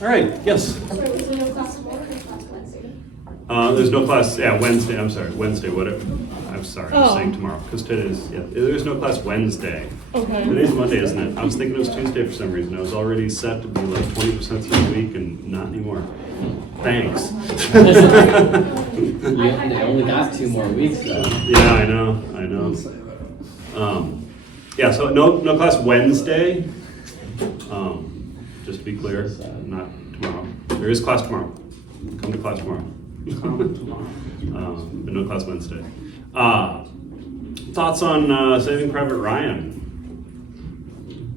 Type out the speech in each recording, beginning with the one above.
All right, yes. Sorry, was there no class tomorrow or class Wednesday? There's no class, Wednesday, I'm sorry, Wednesday, whatever. I'm sorry, I was saying tomorrow, because today's, there's no class Wednesday. Okay. Today's Monday, isn't it? I was thinking it was Tuesday for some reason. I was already set to be like 20% through the week and not anymore. Thanks. I only got 2 more weeks though. Yeah, I know. So no class Wednesday. Just to be clear, not tomorrow. There is class tomorrow. Come to class tomorrow. But no class Wednesday. Thoughts on Saving Private Ryan?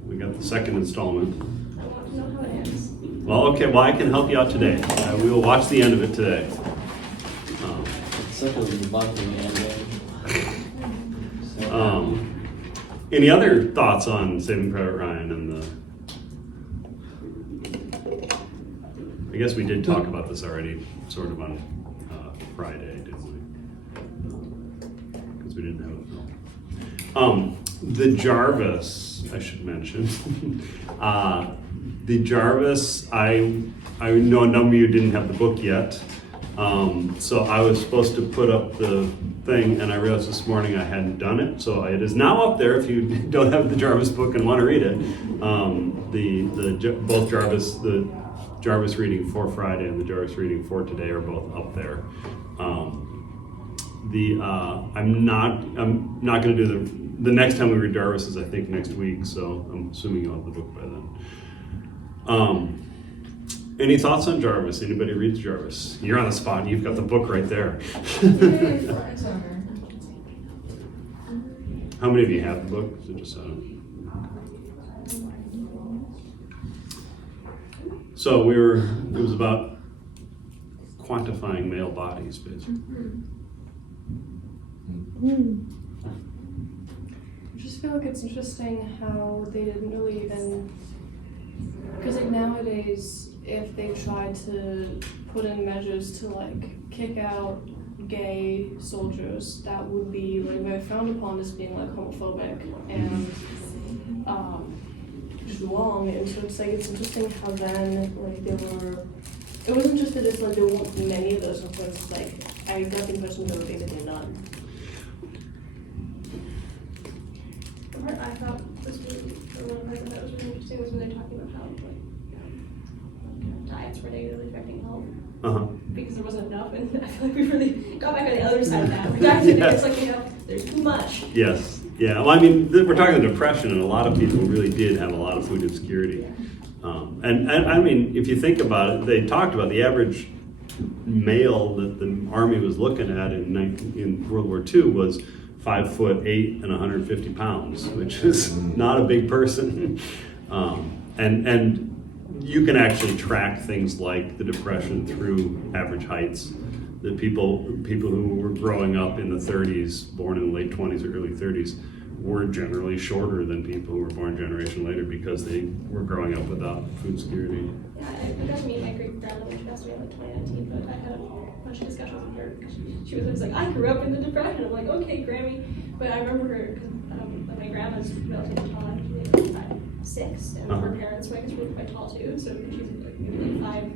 We got the second installment. I want to know how it ends. Well, okay, I can help you out today. We will watch the end of it today. It's such a reluctant ending. Any other thoughts on Saving Private Ryan and the... I guess we did talk about this already, sort of on Friday, didn't we? Because we didn't have a film. The Jarvis, I should mention. The Jarvis, I know a number of you didn't have the book yet. So I was supposed to put up the thing, and I realized this morning I hadn't done it. So it is now up there if you don't have the Jarvis book and want to read it. Both Jarvis, the Jarvis reading for Friday and the Jarvis reading for today are both up there. I'm not going to do the next time we read Jarvis is I think next week. So I'm assuming you'll have the book by then. Any thoughts on Jarvis? Anybody reads Jarvis? You're on the spot. You've got the book right there. How many of you have the book? Is it just So it was about quantifying male bodies, basically. I just feel like it's interesting how they didn't really even, because like nowadays, if they try to put in measures to like kick out gay soldiers, that would be like very frowned upon as being like homophobic and just wrong. And so it's like it's interesting how then like it wasn't just that it's like there weren't many of those influences. Like I got the impression there were basically none. The part I thought was really, the one part that was really interesting was when they're talking about how like diets were negatively affecting health. Because there wasn't enough, and I feel like we really got back on the other side of that. It's like, there's too much. Yes. Yeah. Well, I mean, we're talking about depression, and a lot of people really did have a lot of food insecurity. And I mean, if you think about it, they talked about the average male that the Army was looking at in World War II was 5'8" and 150 pounds, which is not a big person. And you can actually track things like the depression through average heights. The people who were growing up in the 30s, born in the late 20s or early 30s, were generally shorter than people who were born a generation later because they were growing up without food security. Yeah, I got to meet my great grandmother when she passed away in like 2019, but I had a bunch of discussions with her because she was always like, I grew up in the Depression. I'm like, okay, Grammy. But I remember her because my grandma's relatively tall, actually like 5'6", and her parents were really quite tall too. So she's like maybe like 5.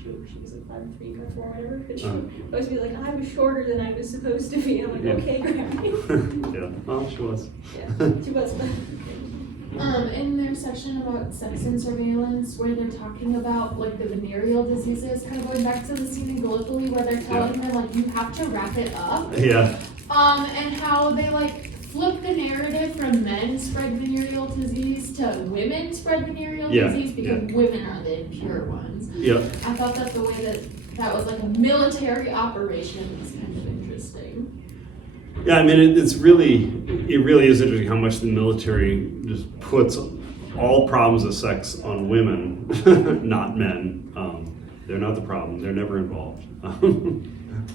She was like 5'3", 5'4", whatever. But she would always be like, I was shorter than I was supposed to be. And I'm like, okay, Grammy. Yeah, well, she was. Yeah, she was. In their section about sex and surveillance, where they're talking about like the venereal diseases, kind of going back to the scene in Gallipoli where they're telling them like you have to wrap it up. Yeah. And how they like flip the narrative from men spread venereal disease to women spread venereal disease because women are the impure ones. Yeah. I thought that the way that was like a military operation was kind of interesting. Yeah, I mean, it really is interesting how much the military just puts all problems of sex on women, not men. They're not the problem. They're never involved.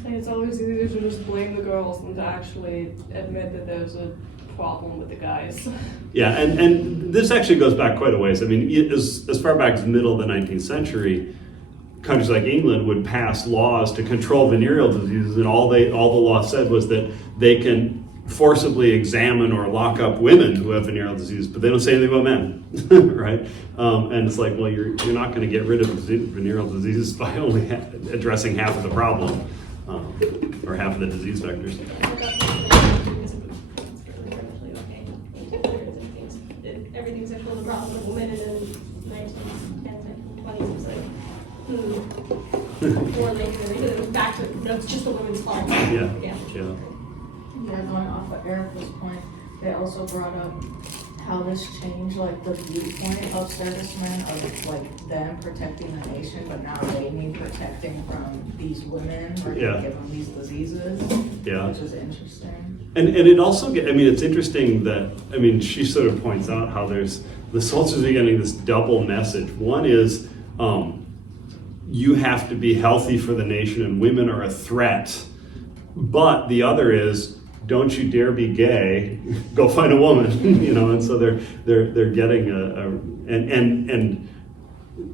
And it's always easier to just blame the girls than to actually admit that there's a problem with the guys. Yeah, and this actually goes back quite a ways. I mean, as far back as the middle of the 19th century, countries like England would pass laws to control venereal diseases, and all the law said was that they can forcibly examine or lock up women who have venereal disease, but they don't say anything about men, right? And it's like, well, you're not going to get rid of venereal diseases by only addressing half of the problem, or half of the disease vectors. Everything's sexual the problem with women, and then 1910s, 1920s, it was like, or later, back to, no, it's just the women's fault. Yeah. Yeah. Yeah, going off of Erica's point, they also brought up how this changed like the viewpoint of servicemen of like them protecting the nation, but now they need protecting from these women or Yeah. give them these diseases, Yeah. which is interesting. And it also, it's interesting that, she sort of points out how the soldiers are getting this double message. One is, you have to be healthy for the nation and women are a threat. But the other is, don't you dare be gay, go find a woman, and so they're getting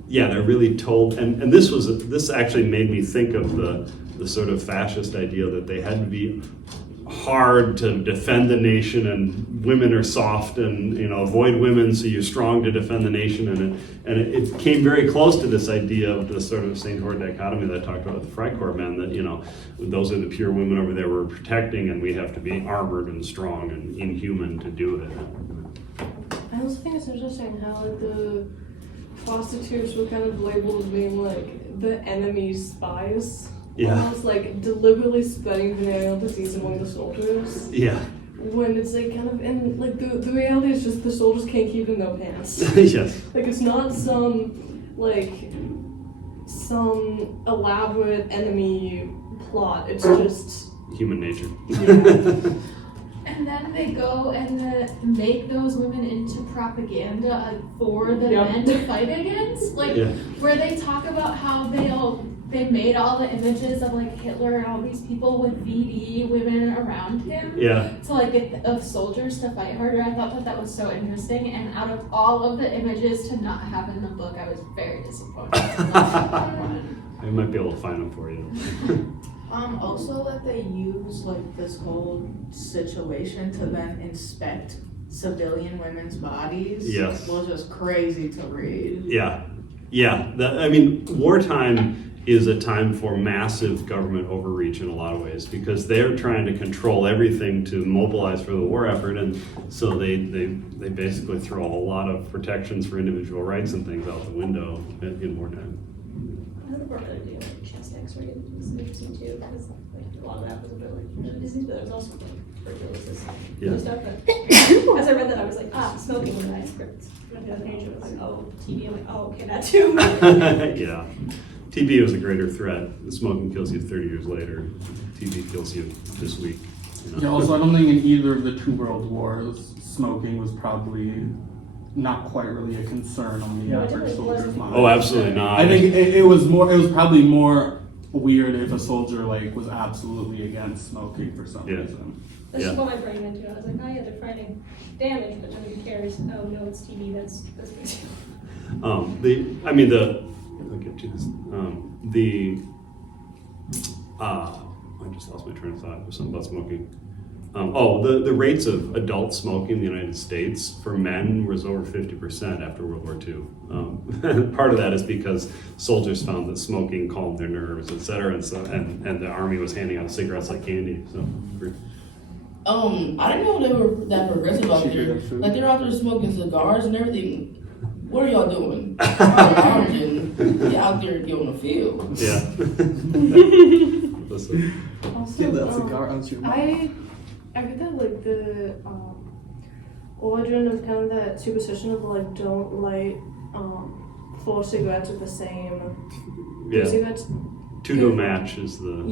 they're really told, and this actually made me think of the sort of fascist idea that they had to be hard to defend the nation and women are soft and avoid women so you're strong to defend the nation, and it came very close to this idea of the sort of St. Horde dichotomy that I talked about with the Freikorps men, that those are the pure women over there we're protecting and we have to be armored and strong and inhuman to do it. I also think it's interesting how like the prostitutes were kind of labeled as being like the enemy's spies. Yeah. Almost like deliberately spreading venereal disease among the soldiers. Yeah. When it's like kind of, and like the reality is just the soldiers can't keep in their pants. Yes. Like it's not some elaborate enemy plot. It's just Human nature. yeah. And then they go and make those women into propaganda for the Yep. men to fight against. Like, Yeah. where they talk about how they made all the images of like Hitler and all these people with VD women around him. Yeah. To like get of soldiers to fight harder. I thought that was so interesting. And out of all of the images to not have in the book, I was very disappointed. I might be able to find them for you. Also that they use like this whole situation to then inspect civilian women's bodies. Yes. Was just crazy to read. Yeah. Wartime is a time for massive government overreach in a lot of ways because they're trying to control everything to mobilize for the war effort, and so they basically throw a lot of protections for individual rights and things out the window in wartime. Another part that I do, like chest X-ray, is interesting too, because like a lot of that was a bit like disease, but there was also like tuberculosis Yeah. and stuff. But as I read that, I was like, smoking was a nice script. When the other page, it was like, TB. I'm like, okay, that too. Yeah. TB was a greater threat. Smoking kills you 30 years later. TB kills you this week. Yeah, also, I don't think in either of the two world wars, smoking was probably not quite really a concern on the No, it average definitely soldier's wasn't. mind. Oh, absolutely not. I think it was probably more weird if a soldier was absolutely against smoking for some Yeah. reason. That's Yeah. just what my brain went to. I was like, they're fighting damage, but nobody cares. Oh no, it's TB. That's big deal. I'll get to this. I just lost my train of thought. It was something about smoking. The rates of adult smoking in the United States for men was over 50% after World War II. Part of that is because soldiers found that smoking calmed their nerves, et cetera, and the army was handing out cigarettes like candy. So, I didn't know they were that progressive out there. Like they're out there smoking cigars and everything. What are y'all doing? You're out there giving a feel. yeah. Listen. Also, Give that cigar out your mouth. I get that like the origin of kind of that superstition of like don't light 4 cigarettes with the same Yeah. cigarettes. Two to a match is the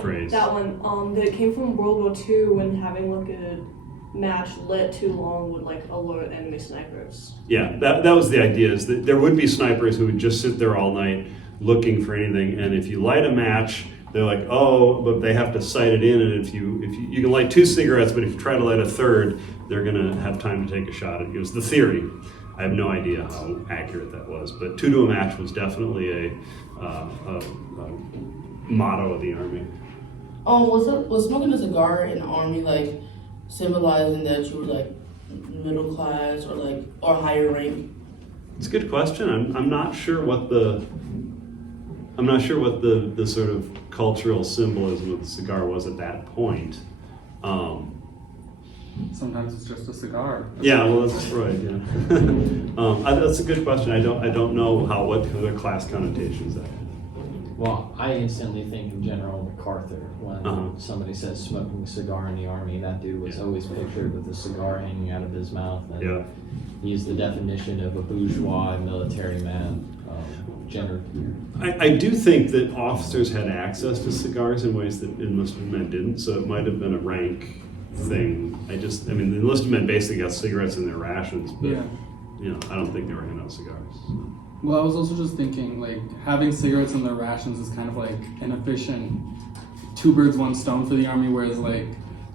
phrase. That one. That came from World War II when having like a match lit too long would like alert enemy snipers. Yeah, that was the idea, is that there would be snipers who would just sit there all night looking for anything, and if you light a match, they're like, oh, but they have to sight it in, and if you can light 2 cigarettes, but if you try to light a third, they're gonna have time to take a shot at you. It was the theory. I have no idea how accurate that was, but 2 to a match was definitely a motto of the army. Was smoking a cigar in the army like symbolizing that you were like middle class or higher rank? It's a good question. I'm not sure what the sort of cultural symbolism of the cigar was at that point. Sometimes it's just a cigar. Yeah, well, that's right. Yeah, that's a good question. I don't know what other class connotations that had. Well, I instantly think of General MacArthur when somebody says smoking a cigar in the army. That dude was always pictured with a cigar hanging out of his mouth. And Yeah. he's the definition of a bourgeois military man. General. I do think that officers had access to cigars in ways that enlisted men didn't, so it might have been a rank thing. The enlisted men basically got cigarettes in their rations, but Yeah. I don't think they were handing out cigars. Well, I was also just thinking, like, having cigarettes in their rations is kind of like an efficient two birds, one stone for the army, whereas, like,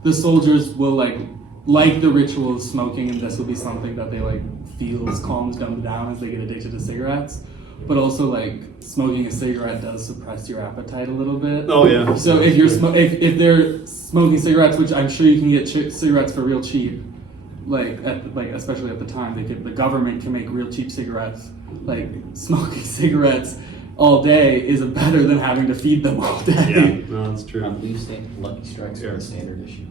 the soldiers will, like the ritual of smoking, and this will be something that they, like, feel calms them down as they get addicted to cigarettes. But also, like, smoking a cigarette does suppress your appetite a little bit. Oh, yeah. So if you're if they're smoking cigarettes, which I'm sure you can get cigarettes for real cheap, especially at the time, the government can make real cheap cigarettes. Like, smoking cigarettes all day is better than having to feed them all day. Yeah, no, that's true. Lucky Strikes are the standard issue.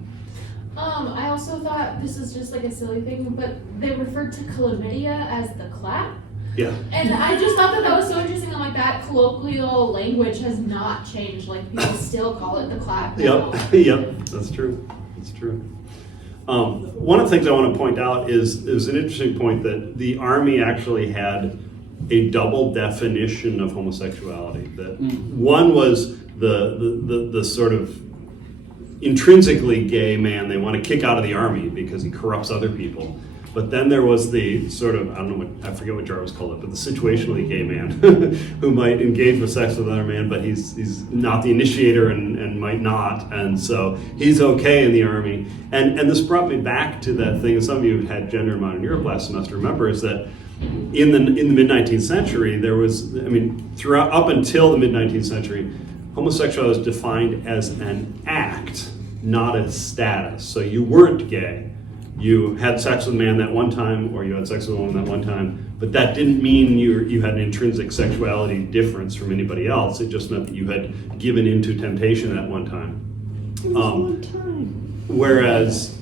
I also thought this is just like a silly thing, but they referred to chlamydia as the clap. Yeah. And I just thought that was so interesting. I'm like, that colloquial language has not changed. Like, people still call it the clap now. Yep, that's true. That's true. One of the things I want to point out is an interesting point that the Army actually had a double definition of homosexuality. That one was the sort of intrinsically gay man they want to kick out of the Army because he corrupts other people. But then there was the sort of, I forget what Jarvis called it, but the situationally gay man who might engage with sex with another man, but he's not the initiator and might not, and so he's okay in the Army. And this brought me back to that thing that some of you had gender in modern Europe last semester remember, is that in the mid-19th century, there was, throughout up until the mid-19th century, homosexuality was defined as an act, not a status. So you weren't gay. You had sex with a man that one time, or you had sex with a woman that one time, but that didn't mean you had an intrinsic sexuality difference from anybody else. It just meant that you had given into temptation at one time. Whereas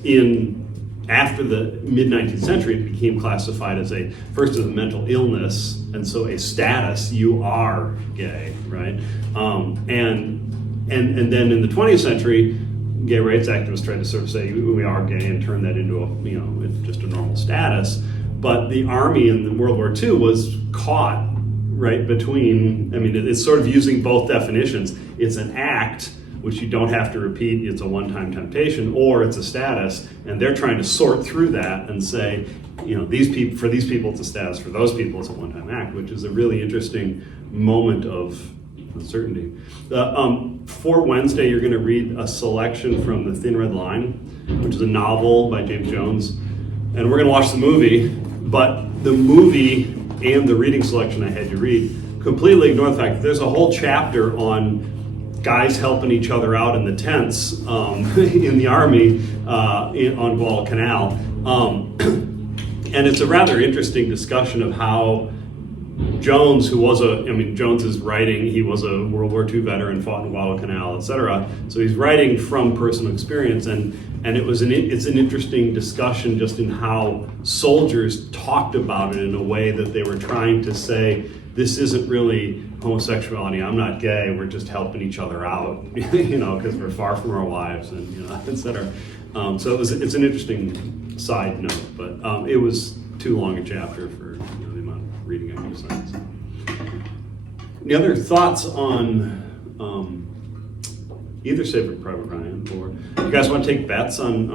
after the mid-19th century, it became classified as first as a mental illness, and so a status. You are gay, right? And then in the 20th century, gay rights activists tried to sort of say we are gay and turn that into just a normal status. But the Army in World War II was caught right between, it's sort of using both definitions. It's an act, which you don't have to repeat, it's a one-time temptation, or it's a status, and they're trying to sort through that and say, for these people it's a status, for those people it's a one-time act, which is a really interesting moment of uncertainty. For Wednesday, you're going to read a selection from The Thin Red Line, which is a novel by James Jones, and we're going to watch the movie, but the movie and the reading selection I had you read completely ignore the fact that there's a whole chapter on guys helping each other out in the tents in the Army on Guadalcanal. And it's a rather interesting discussion of how Jones, Jones is writing, he was a World War II veteran, fought in Guadalcanal, etc. So he's writing from personal experience, and it's an interesting discussion just in how soldiers talked about it in a way that they were trying to say, this isn't really homosexuality, I'm not gay, we're just helping each other out, because we're far from our wives, and etc. So it's an interesting side note, but it was too long a chapter for the amount of reading I could assign. So. Any other thoughts on either Saving Private Ryan, or you guys want to take bets on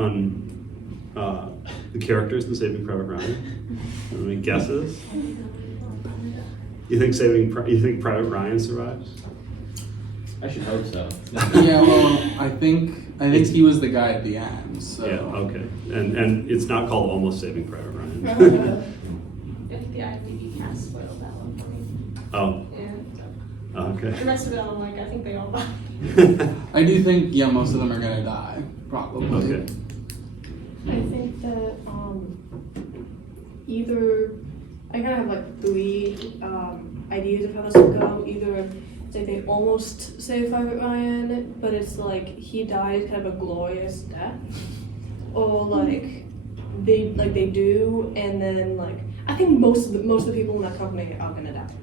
the characters in Saving Private Ryan? Any guesses? You think Private Ryan survives? I should hope so. Yeah, well, I think he was the guy at the end. So. Yeah, okay. And it's not called Almost Saving Private Ryan. I think the IMDb cast spoiled that one for me. Oh. And Okay. the rest of it, I'm like, I think they all die. I do think, most of them are gonna die, probably. Okay. I think that either I kind of have like three ideas of how this would go. Either it's like they almost save Private Ryan, but it's like he dies kind of a glorious death, or like they do, and then like I think most of the people in that company are gonna die.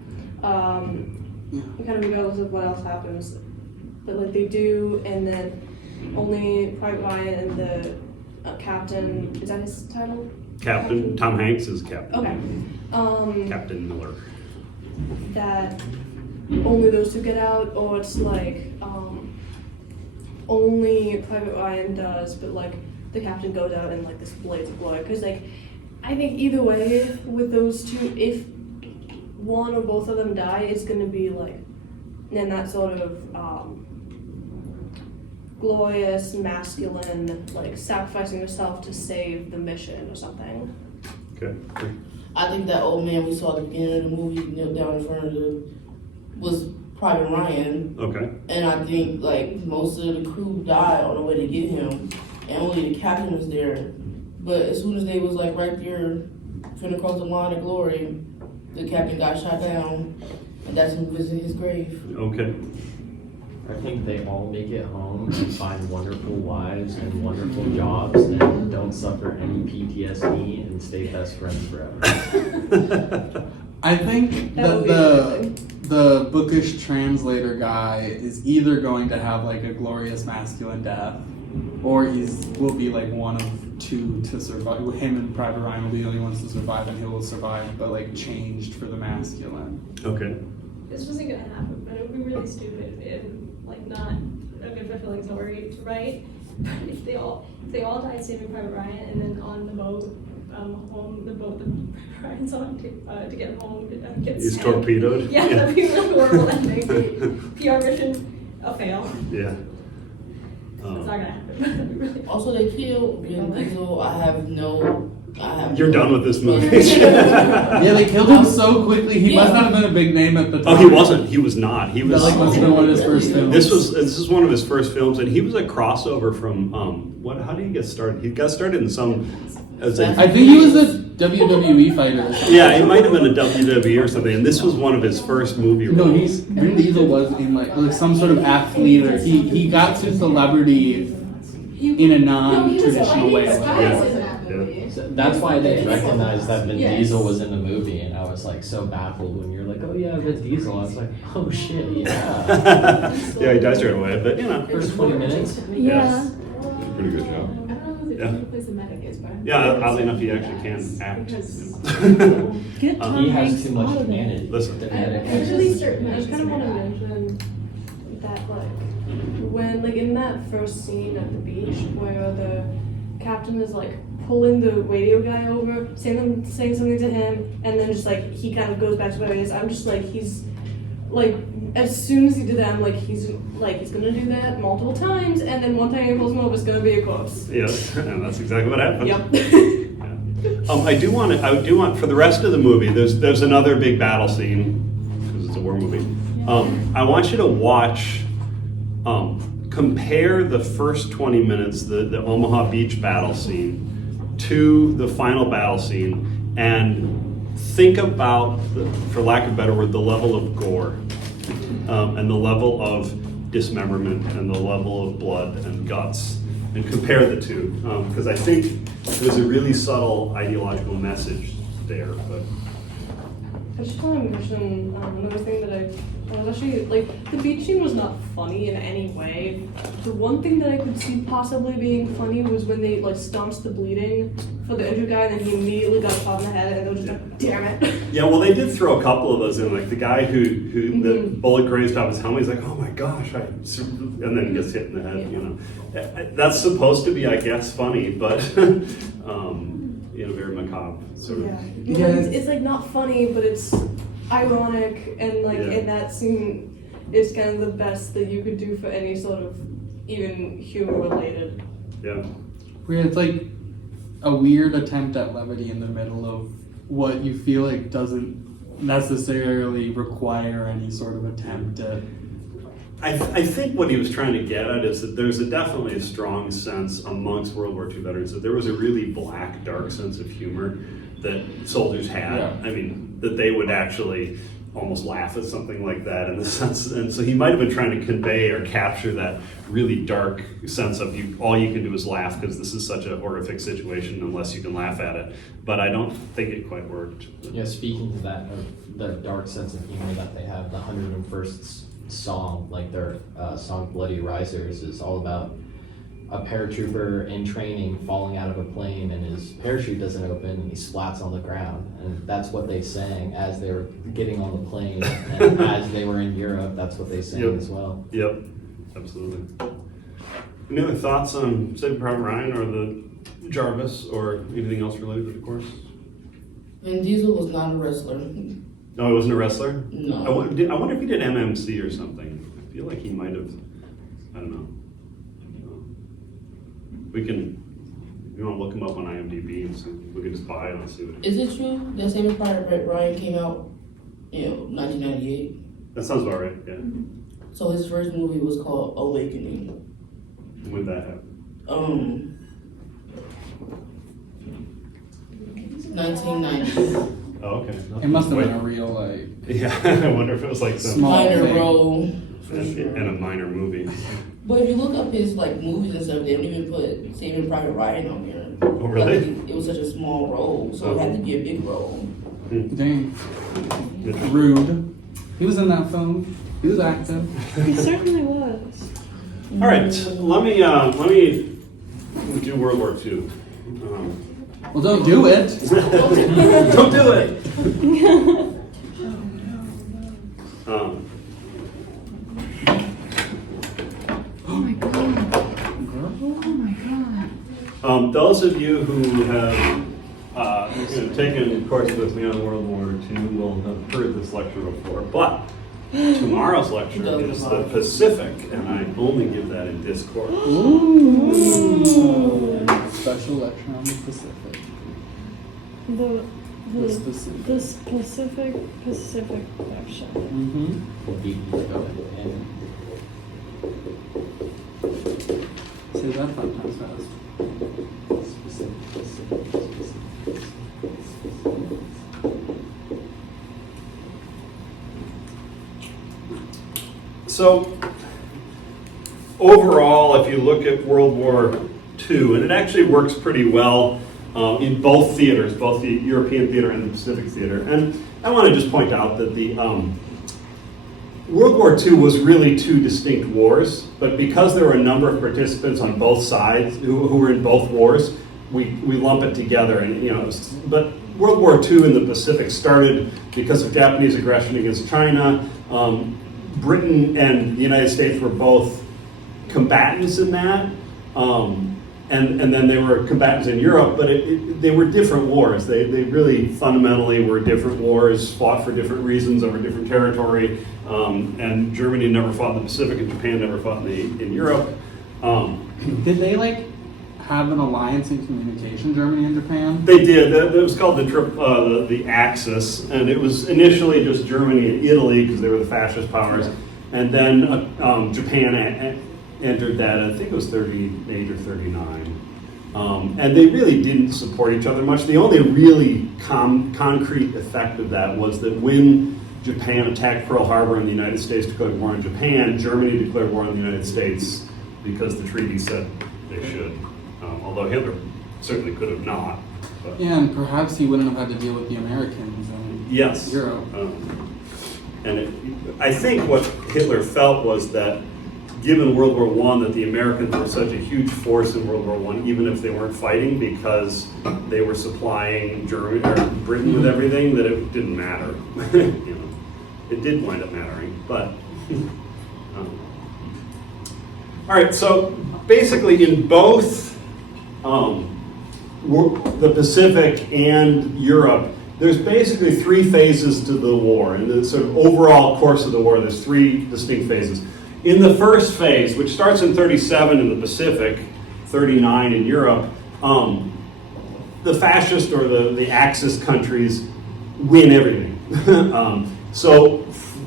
Kind of regardless of what else happens, but like they do, and then only Private Ryan and the captain, is that his title? Captain Tom Hanks is captain. Okay. Captain Miller. That only those two get out, or it's like only Private Ryan does, but like the captain goes out in like this blaze of glory. Because like I think either way with those two, if one or both of them die, it's gonna be like in that sort of glorious, masculine, like sacrificing yourself to save the mission or something. Okay. I think that old man we saw at the beginning of the movie kneel down in front of was Private Ryan. Okay. And I think like most of the crew died on the way to get him, and only the captain was there. But as soon as they was like right there, finna cross the line of glory, the captain got shot down, and that's when we visit his grave. Okay. I think they all make it home and find wonderful wives and wonderful jobs and don't suffer any PTSD and stay best friends forever. I think That would that be the bookish translator guy is either going to have like a glorious masculine death, or will be like one of two to survive. Him and Private Ryan will be the only ones to survive, and he will survive, but like changed for the masculine. Okay. This wasn't gonna happen, but it would be really stupid and like not a good fulfilling story to write. But if they all died saving Private Ryan, and then on the boat home, the boat that Ryan's on to get home gets He's sank. torpedoed? Yeah, Yeah. that'd be a really horrible ending. PR mission, a fail. Yeah. It's not gonna happen. But that'd be really Also, they killed Vin Diesel. I have You're done with this movie. Yeah, they killed him so quickly. He must Yeah. not have been a big name at the time. Oh, he wasn't. He was not. He was. That like must have been one of his first films. This is one of his first films, and he was a crossover from what? How did he get started? He got started in some. As a, I think he was a WWE fighter. or something. yeah, it might have been a WWE or something, and this was one of his first movie roles. No, Vin Diesel was in like some sort of athlete, or he got to celebrity in a non-traditional way. So that's why they recognized that Vin Yes. Diesel was in the movie, and I was like so baffled when you're like, oh yeah, Vin Diesel. I was like, oh shit, yeah. Yeah, he dies right away, but you know. First 20 minutes. Yes. Pretty good job. I don't know Yeah. who plays the medic is, but Yeah, oddly enough, he actually can act. Get Tom He has Hanks too much out of there. humanity. Listen. The I medic I has- really I just kind of want to mention that like when like in that first scene at the beach where the captain is like pulling the radio guy over, saying something to him, and then just like he kind of goes back to where he is. I'm just like he's like as soon as he did that, I'm like he's gonna do that multiple times, and then one time he pulls him over, it's gonna be a corpse. Yes, and that's exactly what happened. Yep. I do want for the rest of the movie. There's another big battle scene because it's a war movie. I want you to watch. Compare the first 20 minutes, the Omaha Beach battle scene, to the final battle scene, and think about, for lack of a better word, the level of gore, and the level of dismemberment, and the level of blood and guts, and compare the two, because I think there's a really subtle ideological message there. But I just want to mention another thing that I was actually, like, the beach scene was not funny in any way. The one thing that I could see possibly being funny was when they, like, staunched the bleeding for the injured guy, and then he immediately got shot in the head, and they were just like, damn it. yeah, well, they did throw a couple of those in, like the guy who the bullet grazed off his helmet. He's like, oh my gosh, and then he gets hit in the head. You know, that's supposed to be, I guess, funny, but you know, very macabre sort of. Yeah. It's like not funny, but it's ironic, and like Yeah. in that scene, it's kind of the best that you could do for any sort of even humor related. Yeah. Where it's like a weird attempt at levity in the middle of what you feel like doesn't necessarily require any sort of attempt at I think what he was trying to get at is that there's definitely a strong sense amongst World War II veterans that there was a really black, dark sense of humor that soldiers had. Yeah. I mean, that they would actually almost laugh at something like that in the sense, and so he might have been trying to convey or capture that really dark sense of all you can do is laugh because this is such a horrific situation unless you can laugh at it. But I don't think it quite worked. Yeah, speaking to that, the dark sense of humor that they have, the 101st song, like their song Bloody Risers, is all about a paratrooper in training falling out of a plane and his parachute doesn't open and he splats on the ground. And that's what they sang as they were getting on the plane. And as they were in Europe, that's what they sang as well. Yep, absolutely. Any other thoughts on Saving Private Ryan or the Jarvis or anything else related to the course? Vin Diesel was not a wrestler. No, he wasn't a wrestler? No. I wonder if he did MMC or something. I feel like he might have, I don't know. We can, you want to look him up on IMDb and see, we can just buy it and see what it is. Is it true that Saving Private Ryan came out, 1998? That sounds about right, yeah. So his first movie was called Awakening. When did that happen? 1990. Oh, okay. It must have been a real, like, Yeah, I wonder if it was like some, Small Minor thing. role. For and sure. a minor movie. But if you look up his movies and stuff, they don't even put Saving Private Ryan on here. Oh, really? It was such a small role, so it had to be a big role. dang, rude. He was in that film. He was acting. He certainly was. All right, let me do World War II. Well, don't do it. Don't do it. Oh my god. Oh my god. Those of you who have taken courses with me on World War II will have heard this lecture before, but tomorrow's lecture is the Pacific, and I only give that in discourse. Special lecture on the Pacific. The Pacific. this Pacific section. Mm-hmm. Deep going in. Say that 5 times fast. So, overall, if you look at World War II, and it actually works pretty well in both theaters, both the European theater and the Pacific theater. And I want to just point out that the World War II was really 2 distinct wars, but because there were a number of participants on both sides who were in both wars, we lump it together. And but World War II in the Pacific started because of Japanese aggression against China. Britain and the United States were both combatants in that, and then they were combatants in Europe, but they were different wars. They really fundamentally were different wars, fought for different reasons over different territory, and Germany never fought in the Pacific and Japan never fought in Europe. Did they have an alliance in communication, Germany and Japan? They did. It was called the Axis, and it was initially just Germany and Italy because they were the fascist powers, and then Japan entered that. I think it was 38 or 39, and they really didn't support each other much. The only really concrete effect of that was that when Japan attacked Pearl Harbor and the United States declared war on Japan, Germany declared war on the United States because the treaty said they should. Although Hitler certainly could have not. But. Yeah, and perhaps he wouldn't have had to deal with the Americans in Yes. Europe. I think what Hitler felt was that given World War I, that the Americans were such a huge force in World War I, even if they weren't fighting, because they were supplying Germany or Britain with everything, that it didn't matter. It did wind up mattering, but. All right, so basically in both the Pacific and Europe, there's basically 3 phases to the war. In the sort of overall course of the war, there's 3 distinct phases. In the first phase, which starts in 37 in the Pacific, 39 in Europe, the fascist or the Axis countries win everything. So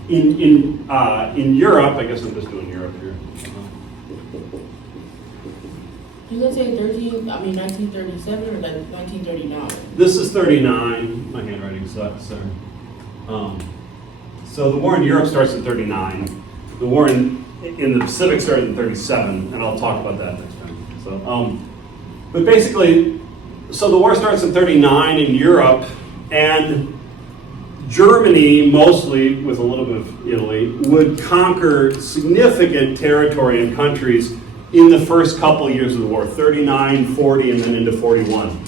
In Europe, I guess I'm just doing Europe here. You gonna say 1937 or like 1939? This is 39. My handwriting sucks, sorry. So the war in Europe starts in 39. The war in the Pacific started in 37, and I'll talk about that next time. So, but basically, so the war starts in 39 in Europe, and Germany, mostly with a little bit of Italy, would conquer significant territory and countries in the first couple of years of the war, 39, 40, and then into 41.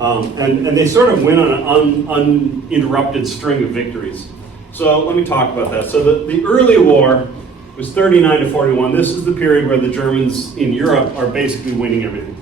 And they sort of went on an uninterrupted string of victories. So let me talk about that. So the early war was 39 to 41. This is the period where the Germans in Europe are basically winning everything.